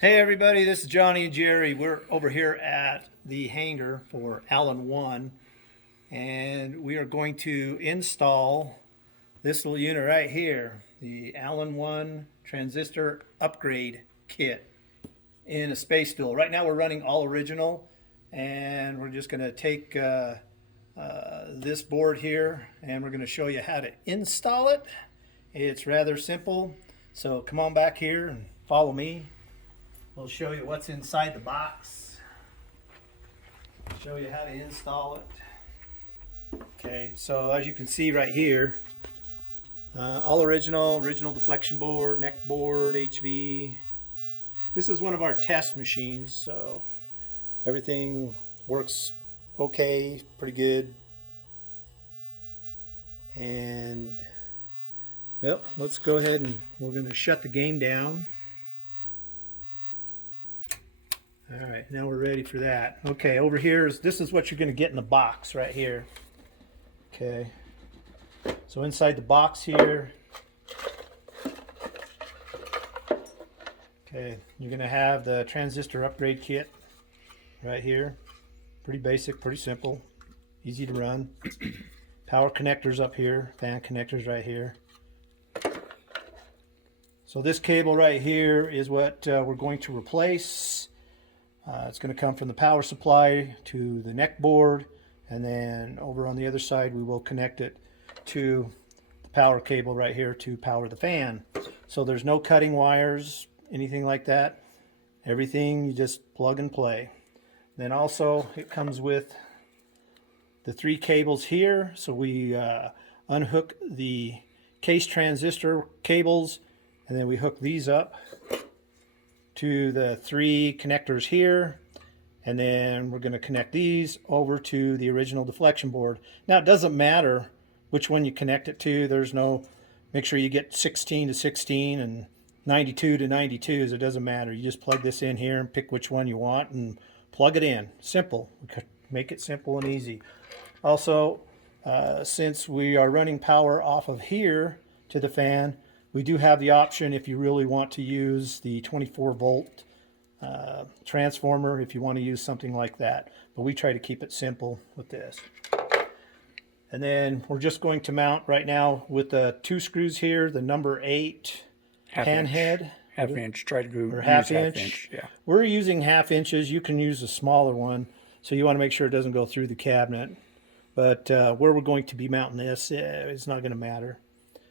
Hey everybody, this is Johnny and Jerry. We're over here at the hangar for Alan-1, and we are going to install this little unit right here, the Alan-1 Transistor Upgrade Kit in a space stool. Right now we're running all original, and we're just going to take this board here and we're going to show you how to install it. It's rather simple, so come on back here and follow me. We'll show you what's inside the box, show you how to install it. Okay, so as you can see right here, all original deflection board, neck board, HV. This is one of our test machines, so everything works okay, pretty good. And well, let's go ahead and we're going to shut the game down. All right, now we're ready for that. Okay, over here this is what you're going to get in the box right here. Okay, so inside the box here, okay, you're going to have the transistor upgrade kit right here. Pretty basic, pretty simple, easy to run. Power connectors up here, fan connectors right here. So this cable right here is what we're going to replace. It's going to come from the power supply to the neck board, and then over on the other side we will connect it to the power cable right here to power the fan. So there's no cutting wires, anything like that. Everything you just plug and play. Then also it comes with the 3 cables here, so we unhook the case transistor cables, and then we hook these up to the 3 connectors here, and then we're going to connect these over to the original deflection board. Now it doesn't matter which one you connect it to. There's no, make sure you get 16 to 16 and 92 to 92s. It doesn't matter. You just plug this in here and pick which one you want and plug it in. Simple. We could make it simple and easy. Also, since we are running power off of here to the fan, we do have the option, if you really want to use the 24 volt transformer, if you want to use something like that. But we try to keep it simple with this. And then we're just going to mount right now with the 2 screws here, the number 8 pan head. Half inch, try to go half inch. Yeah. We're using 1/2 inches. You can use a smaller one, so you want to make sure it doesn't go through the cabinet. But where we're going to be mounting this, it's not going to matter.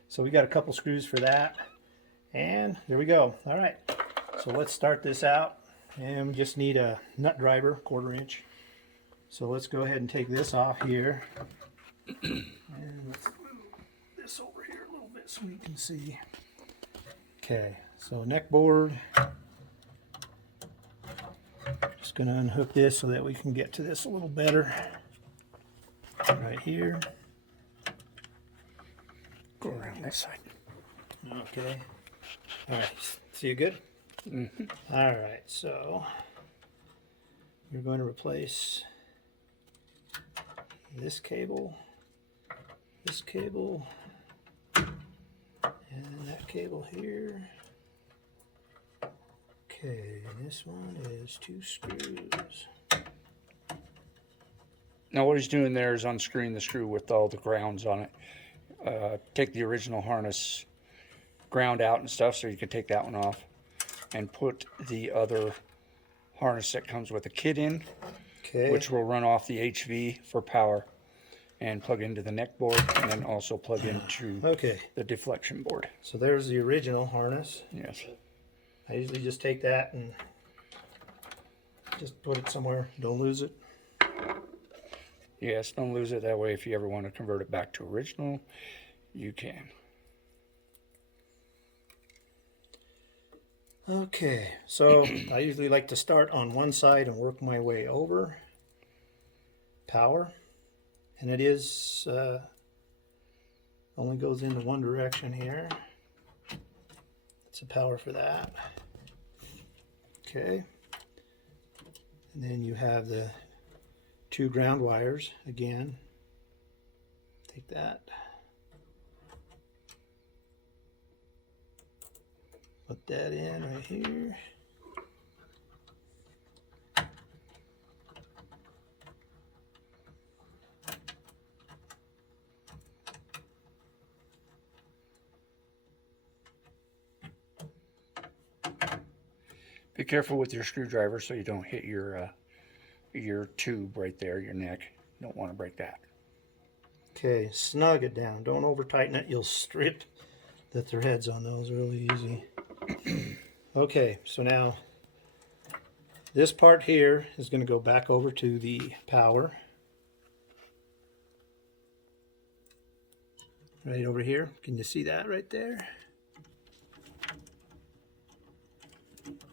So we got a couple screws for that, and there we go. All right, so let's start this out, and we just need a nut driver, 1/4 inch. So let's go ahead and take this off here, and let's move this over here a little bit so you can see. Okay, so neck board. Just going to unhook this so that we can get to this a little better. Right here. Go around that side. Okay. All right. See you good? Mm-hmm. All right. So you're going to replace this cable, and that cable here. Okay. And this one is 2 screws. Now what he's doing there is unscrewing the screw with all the grounds on it. Take the original harness ground out and stuff, so you can take that one off and put the other harness that comes with the kit in, which will run off the HV for power and plug into the neck board, and then also plug into the deflection board. So there's the original harness. Yes. I usually just take that and just put it somewhere, don't lose it. Yes, don't lose it. That way if you ever want to convert it back to original, you can. Okay, so I usually like to start on one side and work my way over. Power, and it is only goes into one direction here. It's a power for that. Okay, and then you have the two ground wires again. Take that. Put that in right here. Be careful with your screwdriver so you don't hit your tube right there, your neck. You don't want to break that. Okay, snug it down. Don't over tighten it. You'll strip the threads on those really easy. Okay, so now this part here is going to go back over to the power. Right over here. Can you see that right there?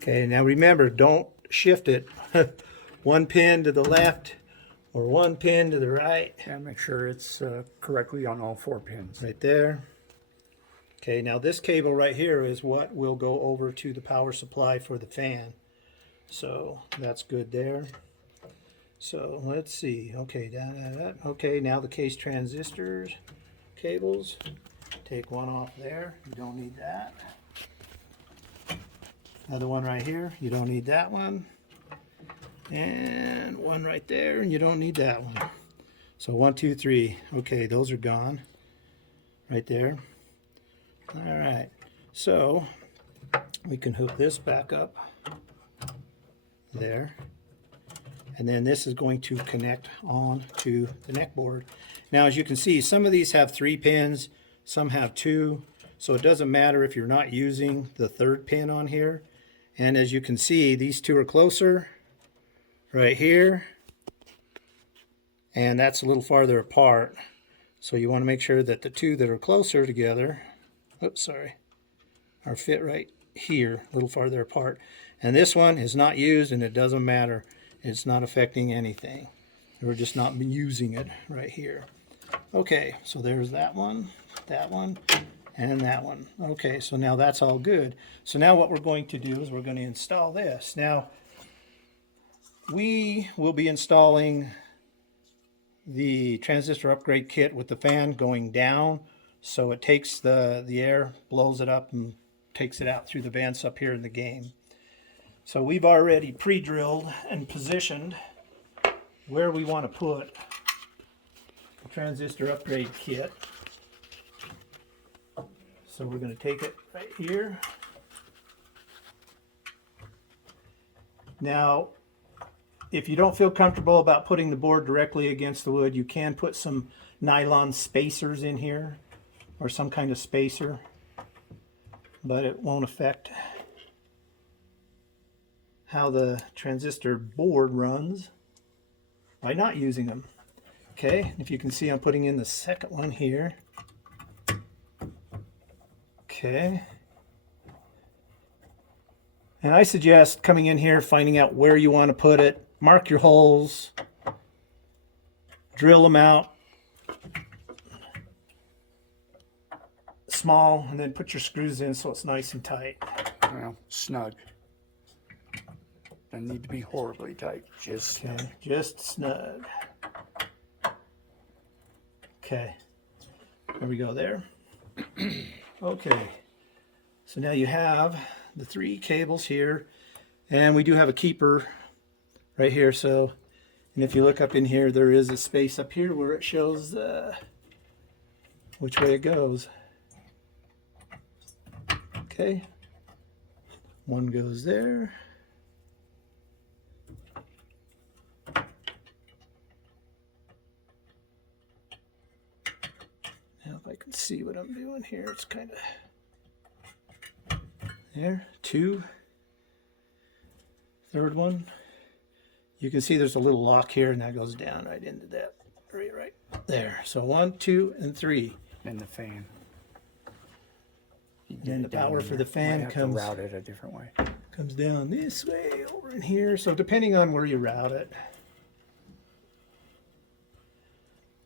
Okay, now remember, don't shift it one pin to the left or one pin to the right. And make sure it's correctly on all 4 pins. Right there. Okay, now this cable right here is what will go over to the power supply for the fan. So that's good there. So let's see. Okay, okay, now the case transistors cables. Take one off there. You don't need that. Another one right here. You don't need that one. And one right there, and you don't need that one. So 1, 2, 3. Okay, those are gone. Right there. All right. So we can hook this back up there. And then this is going to connect on to the neck board. Now, as you can see, some of these have 3 pins, some have 2. So it doesn't matter if you're not using the 3rd pin on here. And as you can see, these 2 are closer right here. And that's a little farther apart. So you want to make sure that the 2 that are closer together, oops, sorry, are fit right here, a little farther apart. And this one is not used, and it doesn't matter. It's not affecting anything. We're just not using it right here. Okay, so there's that one, and that one. Okay, so now that's all good. So now what we're going to do is we're going to install this. Now, we will be installing the transistor upgrade kit with the fan going down, so it takes the air, blows it up, and takes it out through the vents up here in the game. So we've already pre-drilled and positioned where we want to put the transistor upgrade kit. So we're going to take it right here. Now, if you don't feel comfortable about putting the board directly against the wood, you can put some nylon spacers in here or some kind of spacer, but it won't affect how the transistor board runs by not using them. Okay, if you can see, I'm putting in the second one here. Okay. And I suggest coming in here, finding out where you want to put it, mark your holes, drill them out small, and then put your screws in so it's nice and tight. Well, snug. Doesn't need to be horribly tight, just Okay, just snug. Okay, there we go there. Okay, so now you have the 3 cables here, and we do have a keeper right here. So, and if you look up in here, there is a space up here where it shows which way it goes. Okay, one goes there. Now if I can see what I'm doing here, it's kind of there. 2. Third one. You can see there's a little lock here, and that goes down right into that. Right there. So 1, 2, and 3. and the fan. And then the power for the fan comes route it a different way. Comes down this way over in here. So depending on where you route it.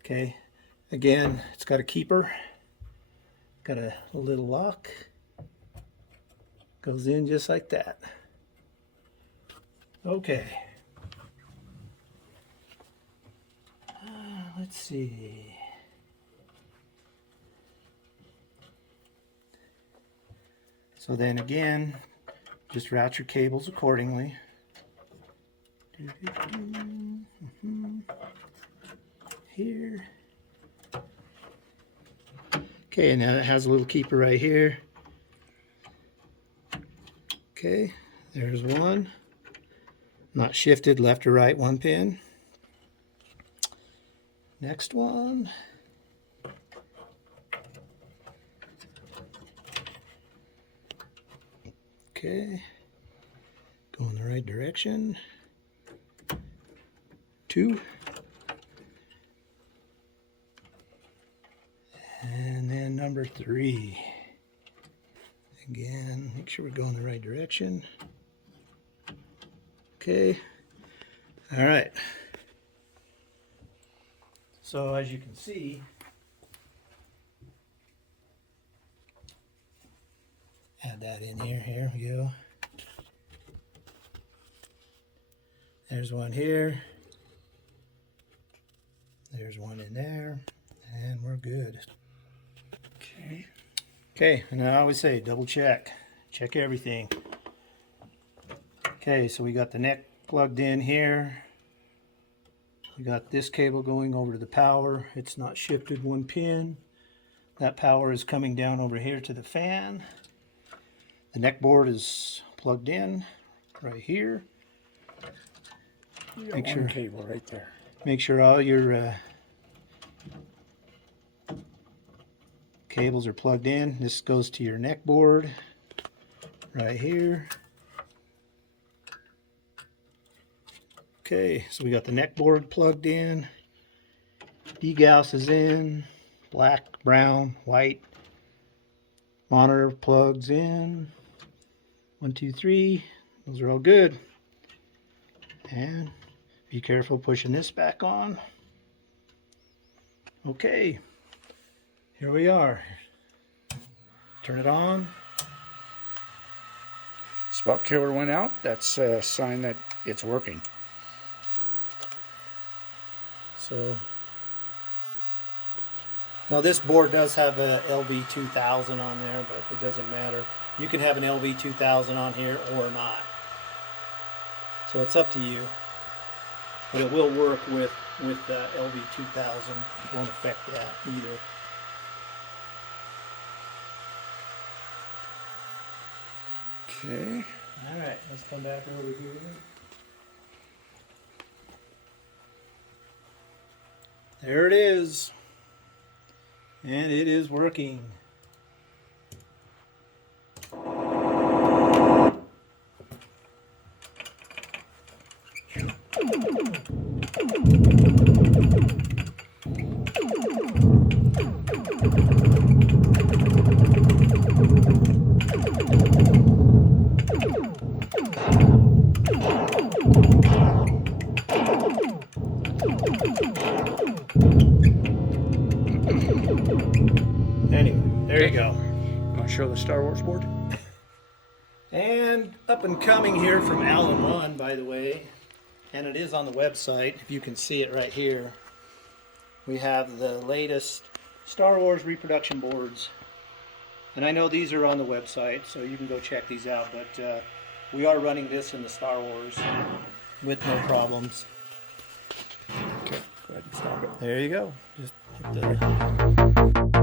Okay. Again, it's got a keeper. Got a little lock. Goes in just like that. Okay. Let's see. So then again, just route your cables accordingly. Here. Okay, now it has a little keeper right here. Okay, there's one. Not shifted left or right, one pin. Next one. Okay, go in the right direction. 2. And then number 3. Again, make sure we're going the right direction. Okay, all right. So as you can see, add that in here. Here we go. There's one here. There's one in there. And we're good. Okay. Okay, and I always say double check. Check everything. Okay, so we got the neck plugged in here. We got this cable going over to the power. It's not shifted one pin. That power is coming down over here to the fan. The neck board is plugged in right here. Make sure cable right there. Make sure all your cables are plugged in. This goes to your neck board right here. Okay, so we got the neck board plugged in. D-Gauss is in. Black, brown, white. Monitor plugs in. 1, 2, 3. Those are all good. And be careful pushing this back on. Okay. Here we are. Turn it on. Spot killer went out. That's a sign that it's working. So now this board does have a LV2000 on there, but it doesn't matter. You can have an LV2000 on here or not. So it's up to you. But it will work with LV2000. It won't affect that either. Okay. All right, let's come back over here. There it is. And it is working. Anyway, there you go. You want to show the Star Wars board? And up and coming here from Alan-1, by the way, and it is on the website, if you can see it right here. We have the latest Star Wars reproduction boards. And I know these are on the website, so you can go check these out, but we are running this in the Star Wars with no problems. Okay, go ahead and stop it. There you go. Just hit the